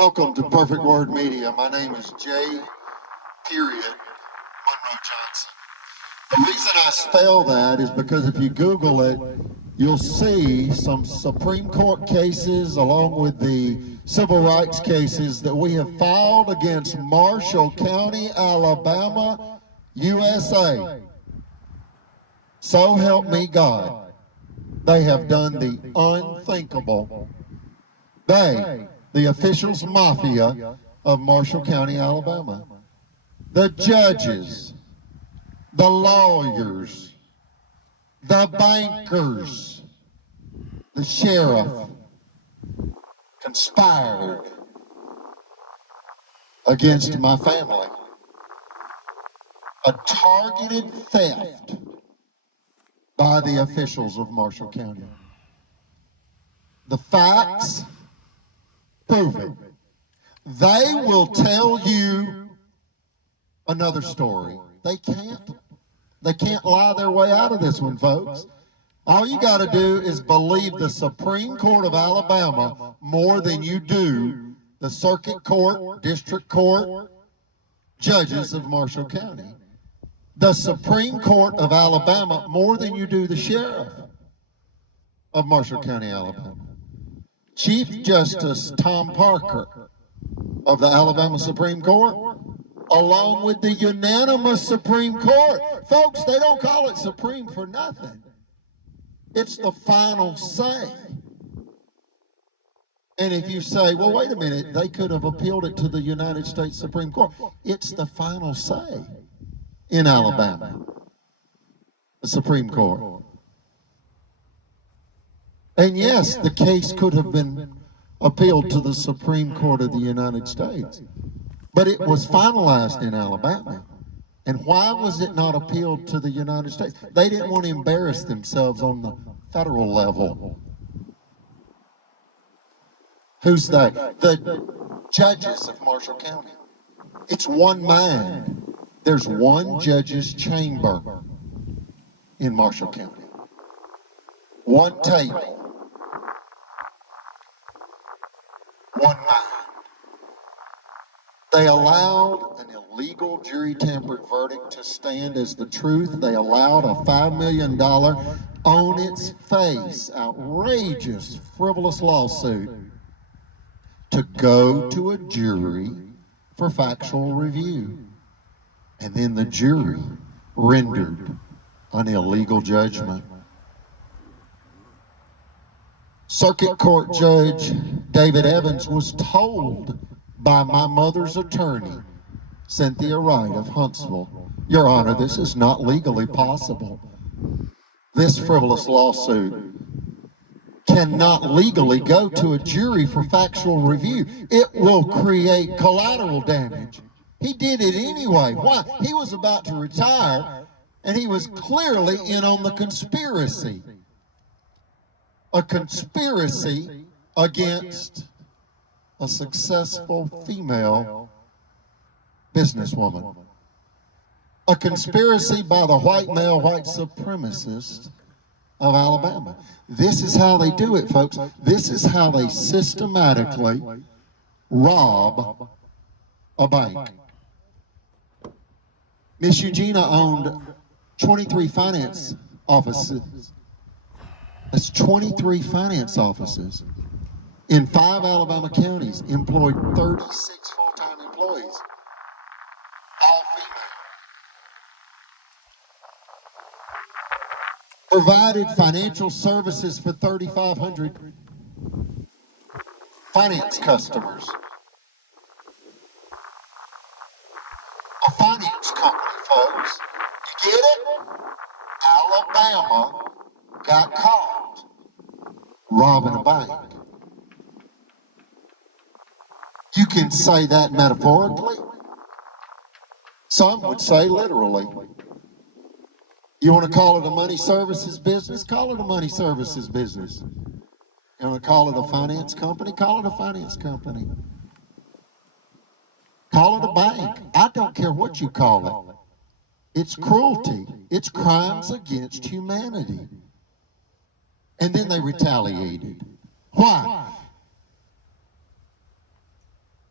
Welcome to Perfect Word Media. My name is J. Period Monroe Johnson. The reason I spell that is because if you Google it, you'll see some Supreme Court cases along with the civil rights cases that we have filed against Marshall County, Alabama, USA. So help me God. They have done the unthinkable. They, the officials mafia of Marshall County, Alabama, the judges, the lawyers, the bankers, the sheriff conspired against my family. A targeted theft by the officials of Marshall County. The facts prove it. They will tell you another story. They can't lie their way out of this one, folks. All you got to do is believe the Supreme Court of Alabama more than you do the circuit court, district court, judges of Marshall County. The Supreme Court of Alabama more than you do the sheriff of Marshall County, Alabama. Chief Justice Tom Parker of the Alabama Supreme Court, along with the unanimous Supreme Court. Folks, they don't call it Supreme for nothing. It's the final say. And if you say, well, wait a minute, they could have appealed it to the United States Supreme Court. It's the final say in Alabama, the Supreme Court. And yes, the case could have been appealed to the Supreme Court of the United States, but it was finalized in Alabama. And why was it not appealed to the United States? They didn't want to embarrass themselves on the federal level. Who's they? The judges of Marshall County. It's one mind. There's one judge's chamber in Marshall County. One table. One mind. They allowed an illegal jury-tampered verdict to stand as the truth. They allowed a $5 million on its face, outrageous, frivolous lawsuit to go to a jury for factual review. And then the jury rendered an illegal judgment. Circuit Court Judge David Evans was told by my mother's attorney, Cynthia Wright of Huntsville, Your Honor, this is not legally possible. This frivolous lawsuit cannot legally go to a jury for factual review. It will create collateral damage. He did it anyway. Why? He was about to retire, and he was clearly in on the conspiracy. A conspiracy against a successful female businesswoman. A conspiracy by the white male, white supremacists of Alabama. This is how they do it, folks. This is how they systematically rob a bank. Miss Eugenia owned 23 finance offices. That's 23 finance offices in 5 Alabama counties, employed 36 full-time employees, all female. Provided financial services for 3,500 finance customers. A finance company, folks. You get it? Alabama got caught robbing a bank. You can say that metaphorically. Some would say literally. You want to call it a money services business? Call it a money services business. You want to call it a finance company? Call it a finance company. Call it a bank. I don't care what you call it. It's cruelty. It's crimes against humanity. And then they retaliated. Why?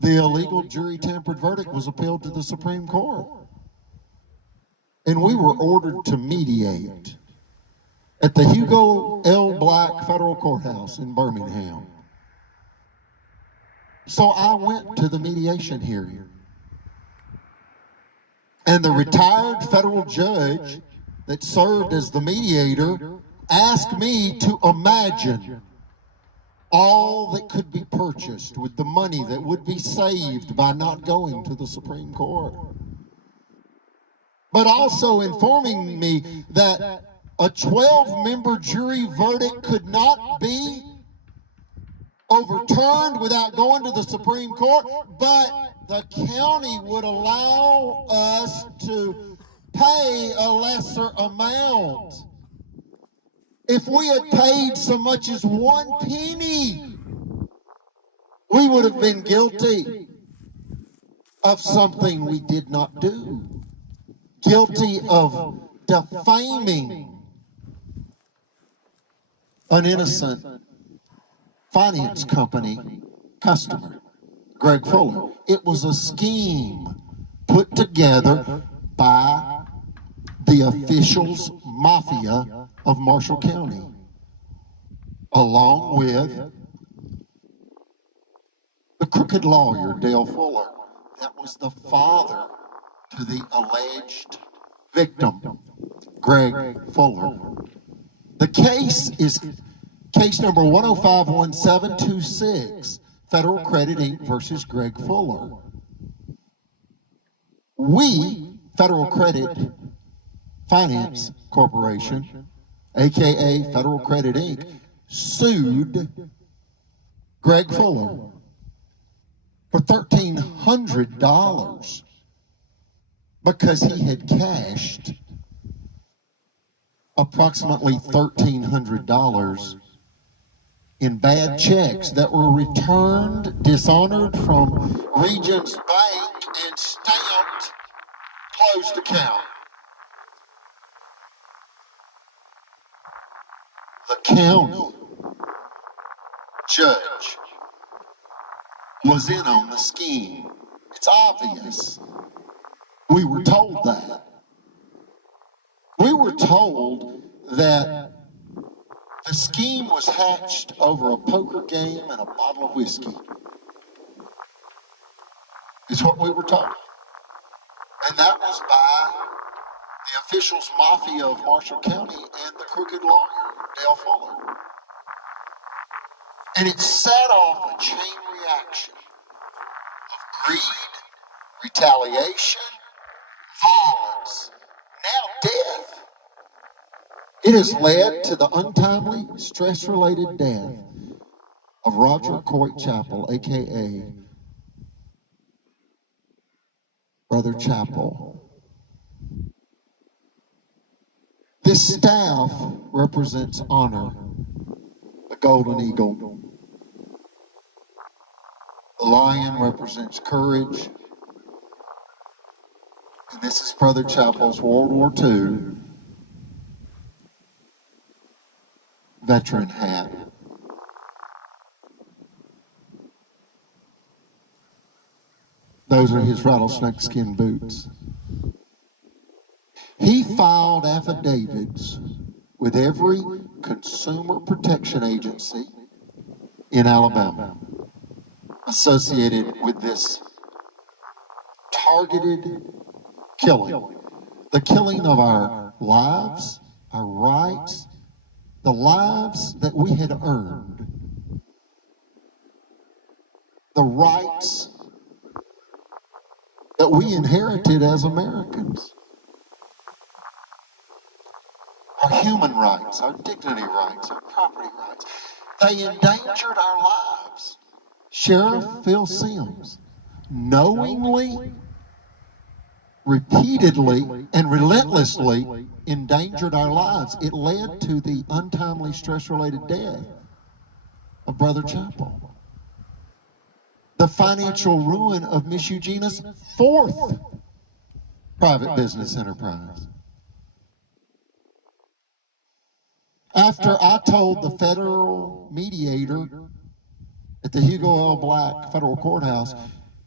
The illegal jury tampered verdict was appealed to the Supreme Court. And we were ordered to mediate at the Hugo L. Black Federal Courthouse in Birmingham. So I went to the mediation hearing. And the retired federal judge that served as the mediator asked me to imagine all that could be purchased with the money that would be saved by not going to the Supreme Court. But also informing me that a 12-member jury verdict could not be overturned without going to the Supreme Court, but the county would allow us to pay a lesser amount. If we had paid so much as 1 penny, we would have been guilty of something we did not do. Guilty of defaming an innocent finance company customer, Greg Fuller. It was a scheme put together by the officials mafia of Marshall County, along with the crooked lawyer, Dale Fuller. That was the father to the alleged victim, Greg Fuller. The case is case number 1051726, Federal Credit Inc. versus Greg Fuller. We, Federal Credit Finance Corporation, aka Federal Credit Inc., sued Greg Fuller for $1,300 because he had cashed approximately $1,300 in bad checks that were returned, dishonored from Regions Bank and stamped closed account. The county judge was in on the scheme. It's obvious. We were told that. We were told that the scheme was hatched over a poker game and a bottle of whiskey. Is what we were told. And that was by the officials mafia of Marshall County and the crooked lawyer, Dale Fuller. And it set off a chain reaction of greed, retaliation, violence, now death. It has led to the untimely, stress-related death of Roger Coit Chappell, a.k.a. Brother Chappell. This staff represents honor, the golden eagle. The lion represents courage. And this is Brother Chappell's World War II veteran hat. Those are his rattlesnake skin boots. He filed affidavits with every consumer protection agency in Alabama associated with this targeted killing. The killing of our lives, our rights, the lives that we had earned, the rights that we inherited as Americans, our human rights, our dignity rights, our property rights. They endangered our lives. Sheriff Phil Sims knowingly, repeatedly, and relentlessly endangered our lives. It led to the untimely stress-related death of Brother Chappell. The financial ruin of Miss Eugenia's fourth private business enterprise. After I told the federal mediator at the Hugo L. Black Federal Courthouse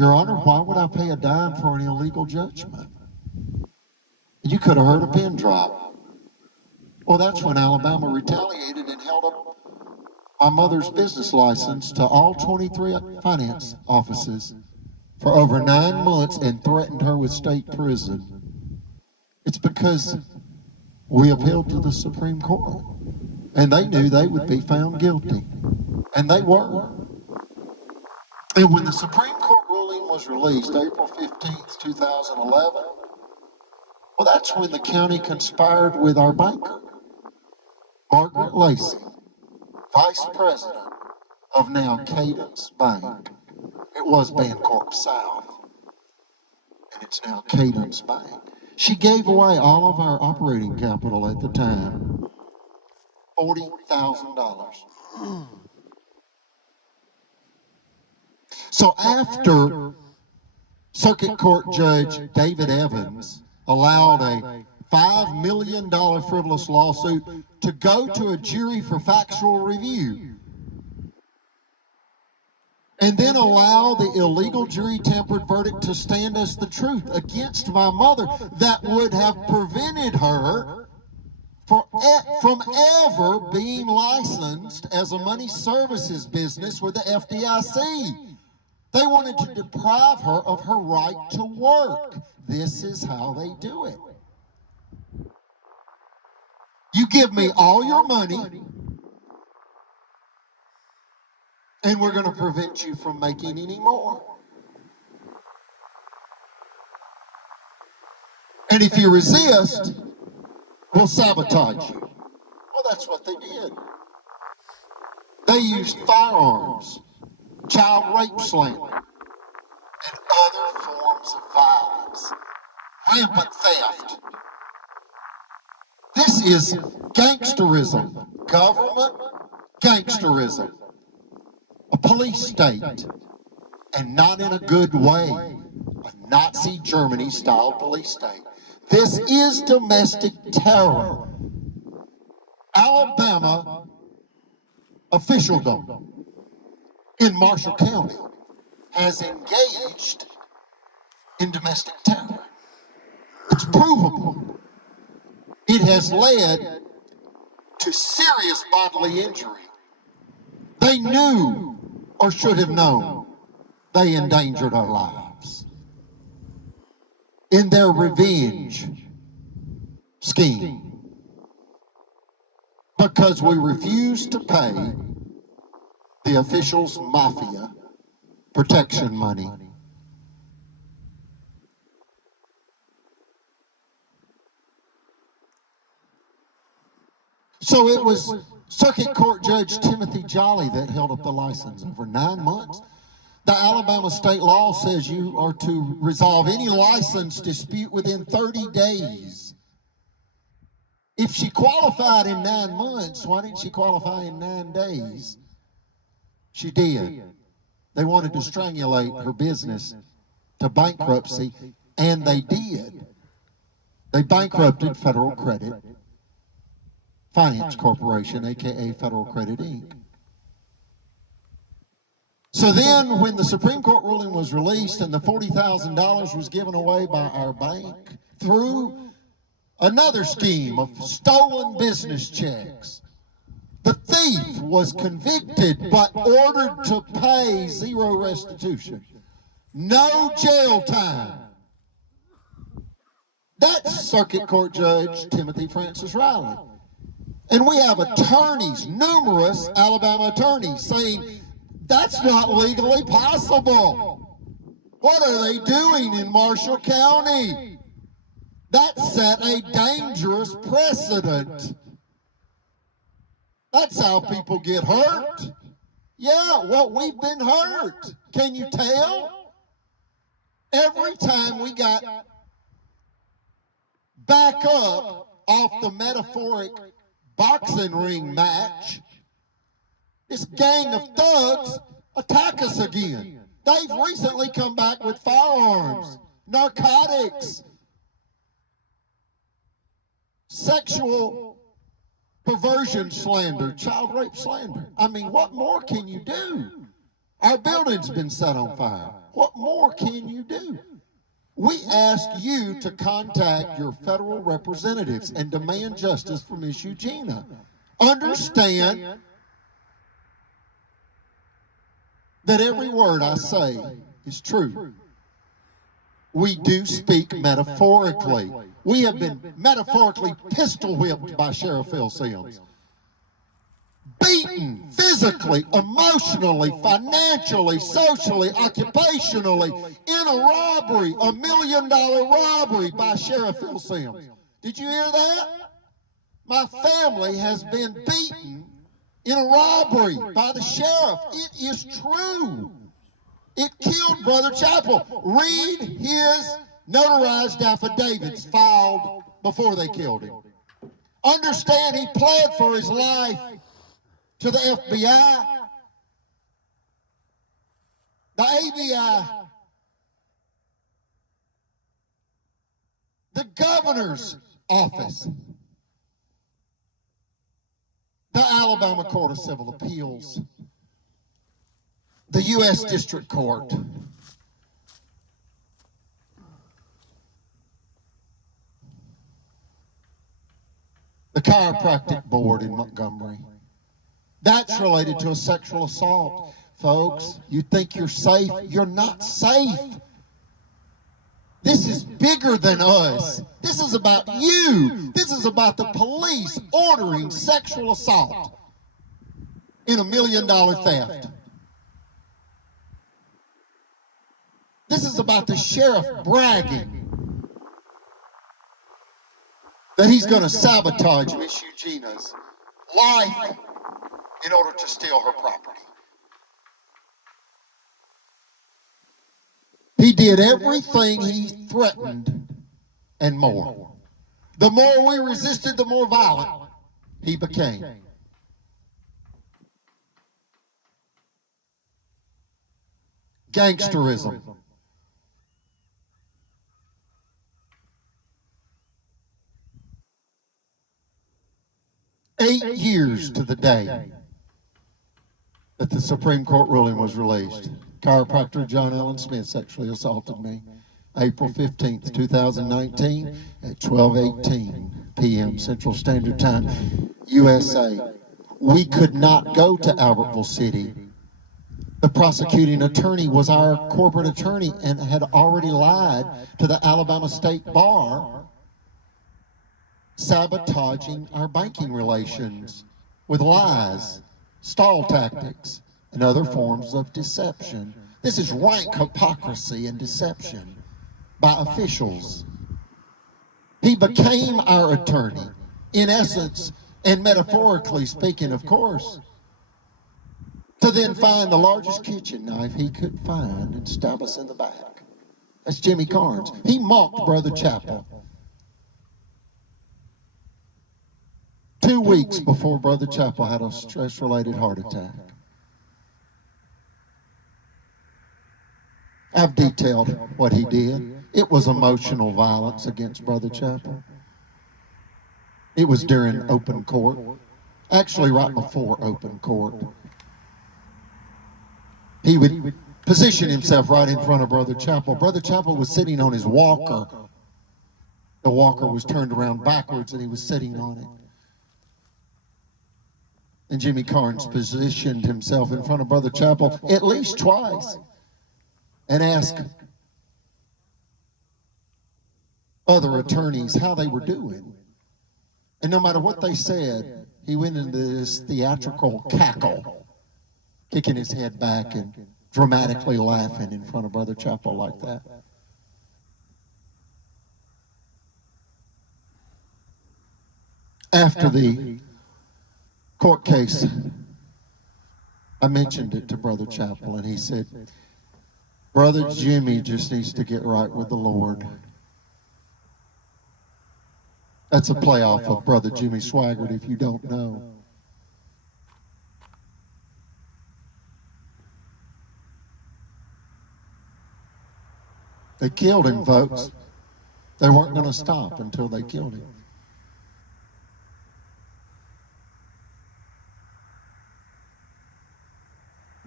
Your Honor, why would I pay a dime for an illegal judgment? You could have heard a pin drop. Well, that's when Alabama retaliated and held up my mother's business license to all 23 finance offices for over 9 months and threatened her with state prison. It's because we appealed to the Supreme Court, and they knew they would be found guilty, and they were. And when the Supreme Court ruling was released, April 15th, 2011, well, that's when the county conspired with our banker, Margaret Lacey, vice president of now Cadence Bank. It was Bancorp South, and it's now Cadence Bank. She gave away all of our operating capital at the time, $40,000. So after Circuit Court Judge David Evans allowed a $5 million frivolous lawsuit to go to a jury for factual review, and then allow the illegal jury-tempered verdict to stand as the truth against my mother, that would have prevented her from ever being licensed as a money services business with the FDIC. They wanted to deprive her of her right to work. This is how they do it. You give me all your money, and we're going to prevent you from making any more. And if you resist, we'll sabotage you. Well, that's what they did. They used firearms, child rape slander, and other forms of violence, rampant theft. This is gangsterism, government gangsterism, a police state, and not in a good way, a Nazi Germany-style police state. This is domestic terror. Alabama officialdom in Marshall County has engaged in domestic terror. It's provable. It has led to serious bodily injury. They knew, or should have known, they endangered our lives in their revenge scheme, because we refused to pay the officials' mafia protection money. So it was Circuit Court Judge Timothy Jolly that held up the license over 9 months. The Alabama state law says you are to resolve any license dispute within 30 days. If she qualified in 9 months, why didn't she qualify in 9 days? She did. They wanted to strangulate her business to bankruptcy, and they did. They bankrupted Federal Credit Finance Corporation, aka Federal Credit Inc. So then when the Supreme Court ruling was released and the $40,000 was given away by our bank through another scheme of stolen business checks, the thief was convicted but ordered to pay zero restitution. No jail time. That's Circuit Court Judge Timothy Francis Riley. And we have attorneys, numerous Alabama attorneys, saying that's not legally possible. What are they doing in Marshall County? That set a dangerous precedent. That's how people get hurt. Yeah, well, we've been hurt. Can you tell? Every time we got back up off the metaphoric boxing ring match, this gang of thugs attack us again. They've recently come back with firearms, narcotics, sexual perversion slander, child rape slander. I mean, what more can you do? Our building's been set on fire. What more can you do? We ask you to contact your federal representatives and demand justice for Miss Eugenia. Understand that every word I say is true. We do speak metaphorically. We have been metaphorically pistol whipped by Sheriff Phil Sims. Beaten physically, emotionally, financially, socially, occupationally, in a robbery, $1 million robbery by Sheriff Phil Sims. Did you hear that? My family has been beaten in a robbery by the sheriff. It is true. It killed Brother Chappell. Read his notarized affidavits filed before they killed him. Understand he pled for his life to the FBI, the ABI, the governor's office, the Alabama Court of Civil Appeals, the U.S. District Court, the Chiropractic Board in Montgomery. That's related to a sexual assault. Folks, you think you're safe. You're not safe. This is bigger than us. This is about you. This is about the police ordering sexual assault in $1 million theft. This is about the sheriff bragging that he's going to sabotage Miss Eugenia's life in order to steal her property. He did everything he threatened and more. The more we resisted, the more violent he became. Gangsterism. Eight years to the day that the Supreme Court ruling was released. Chiropractor John Allen Smith sexually assaulted me. April 15th, 2019 at 12:18 p.m. Central Standard Time, USA. We could not go to Albertville City. The prosecuting attorney was our corporate attorney and had already lied to the Alabama State Bar, sabotaging our banking relations with lies, stall tactics, and other forms of deception. This is rank hypocrisy and deception by officials. He became our attorney, in essence, and metaphorically speaking, of course, to then find the largest kitchen knife he could find and stab us in the back. That's Jimmy Carnes. He mocked Brother Chappell 2 weeks before Brother Chappell had a stress-related heart attack. I've detailed what he did. It was emotional violence against Brother Chappell. It was during open court, actually right before open court. He would position himself right in front of Brother Chappell. Brother Chappell was sitting on his walker. The walker was turned around backwards and he was sitting on it. And Jimmy Carnes positioned himself in front of Brother Chappell at least twice and asked other attorneys how they were doing. And no matter what they said, he went into this theatrical cackle, kicking his head back and dramatically laughing in front of Brother Chappell like that. After the court case, I mentioned it to Brother Chappell, and he said, Brother Jimmy just needs to get right with the Lord. That's a playoff of Brother Jimmy Swaggart, if you don't know. They killed him, folks. They weren't going to stop until they killed him.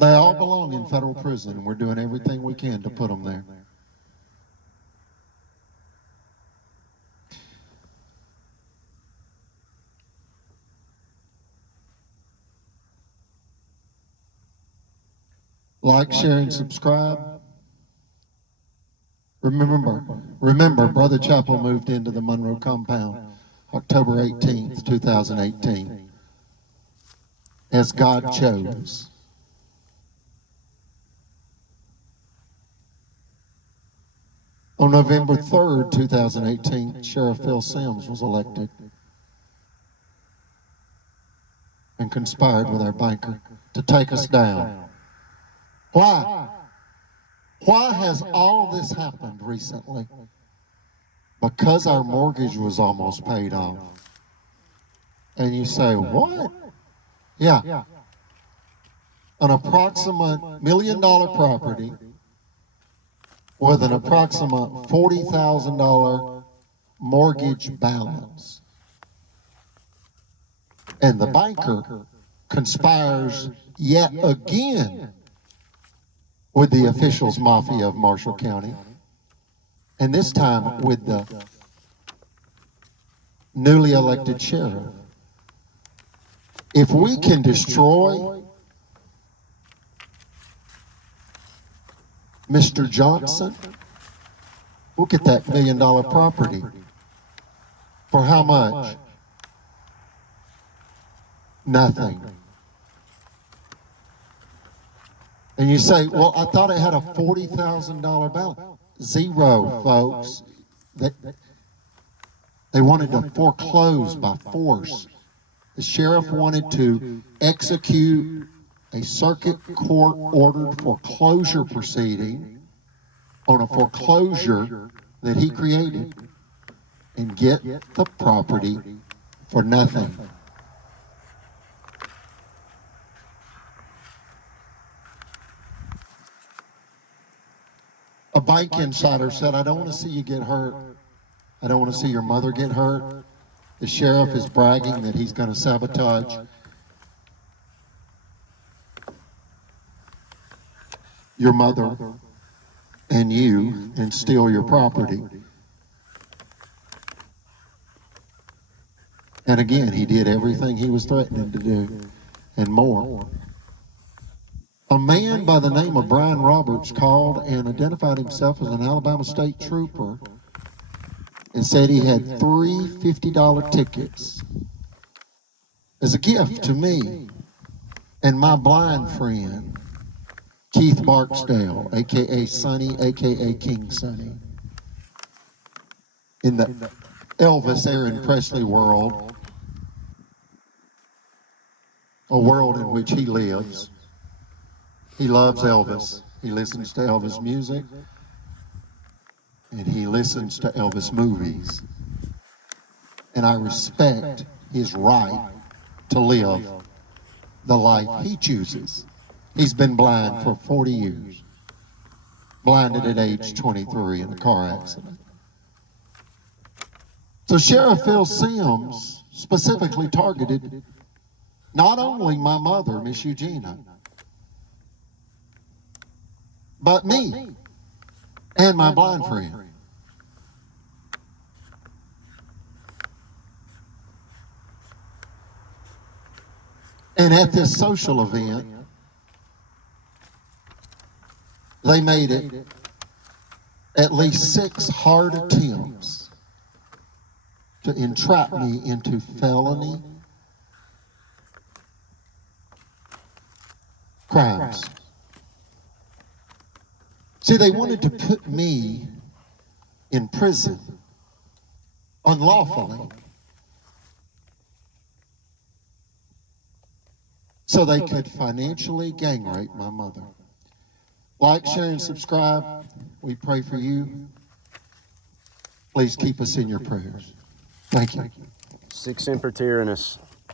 They all belong in federal prison, and we're doing everything we can to put them there. Like, share, and subscribe. Remember, Brother Chappell moved into the Monroe compound October 18th, 2018, as God chose. On November 3rd, 2018, Sheriff Phil Sims was elected and conspired with our banker to take us down. Why? Why has all this happened recently? Because our mortgage was almost paid off. And you say, what? Yeah. An approximate $1 million property with an approximate $40,000 mortgage balance. And the banker conspires yet again with the officials mafia of Marshall County, and this time with the newly elected sheriff. If we can destroy Mr. Johnson, we'll get that $1 million property. For how much? Nothing. And you say, well, I thought it had a $40,000 balance. Zero, folks. They wanted to foreclose by force. The sheriff wanted to execute a circuit court ordered foreclosure proceeding on a foreclosure that he created and get the property for nothing. A bank insider said, I don't want to see you get hurt. I don't want to see your mother get hurt. The sheriff is bragging that he's going to sabotage your mother and you and steal your property. And again, he did everything he was threatening to do and more. A man by the name of Brian Roberts called and identified himself as an Alabama State Trooper and said he had 3 $50 tickets as a gift to me and my blind friend, Keith Barksdale, a.k.a. Sonny, a.k.a. King Sonny. In the Elvis Aaron Presley world, a world in which he lives. He loves Elvis. He listens to Elvis music, and he listens to Elvis movies. And I respect his right to live the life he chooses. He's been blind for 40 years, blinded at age 23 in a car accident. So Sheriff Phil Sims specifically targeted not only my mother, Miss Eugenia, but me and my blind friend. And at this social event, they made it at least 6 hard attempts to entrap me into felony crimes. See, they wanted to put me in prison unlawfully so they could financially gang rape my mother. Like, share, and subscribe. We pray for you. Please keep us in your prayers. Thank you. Sic Semper Tyrannis.